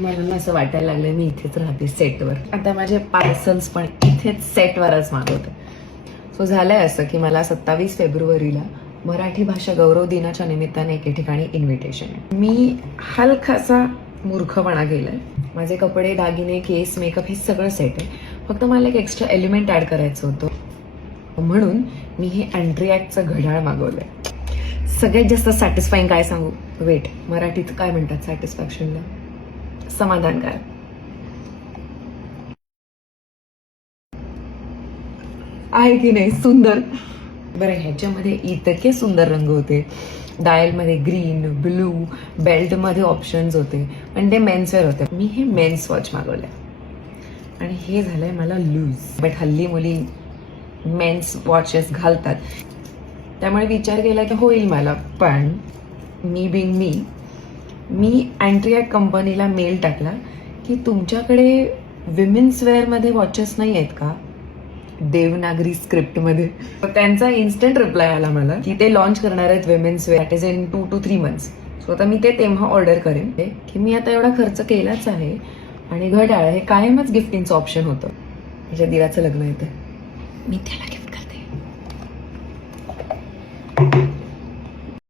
मला ना असं वाटायला लागलं मी इथेच राहते सेटवर. आता माझे पार्सल्स पण इथेच सेटवरच मागवते. सो झालंय असं की मला 27 फेब्रुवारीला मराठी भाषा गौरव दिनाच्या निमित्ताने एके ठिकाणी इन्व्हिटेशन आहे. मी हलकासा मूर्खपणा केलाय. माझे कपडे, दागिने, केस, मेकअप हे सगळं सेट आहे. फक्त मला एक एक्स्ट्रा एलिमेंट ऍड करायचं होतं म्हणून मी हे अँड्रिॲकचं घड्याळ मागवलंय. सगळ्यात जास्त सॅटिस्फाईंग काय सांगू? वेट, मराठीत काय म्हणतात सॅटिस्फॅक्शनला? समाधानकार. आहे की नाही सुंदर? बरं, ह्याच्यामध्ये इतके सुंदर रंग होते. डायलमध्ये ग्रीन, ब्लू, बेल्टमध्ये ऑप्शन्स होते आणि ते मेन्सवेअर होते. मी हे मेन्स वॉच मागवलंय आणि हे झालंय मला लूज. बट हल्ली मुली मेन्स वॉचेस घालतात त्यामुळे विचार केला की होईल मला. पण मी बिंग मी अँड्रिॲक कंपनीला मेल टाकला की तुमच्याकडे विमेन्स वेअरमध्ये वॉचेस नाही आहेत का, देवनागरी स्क्रिप्टमध्ये. त्यांचा इन्स्टंट रिप्लाय आला मला की ते लॉन्च करणार आहेत women's wear, that is in 2 to 3 months. So आता मी ते तेव्हा ऑर्डर करेन की मी आता एवढा खर्च केलाच आहे आणि घड्याळ हे कायमच गिफ्टिंगचं ऑप्शन होतं. माझ्या दिराचं लग्न येतं, मी त्याला गिफ्ट करते.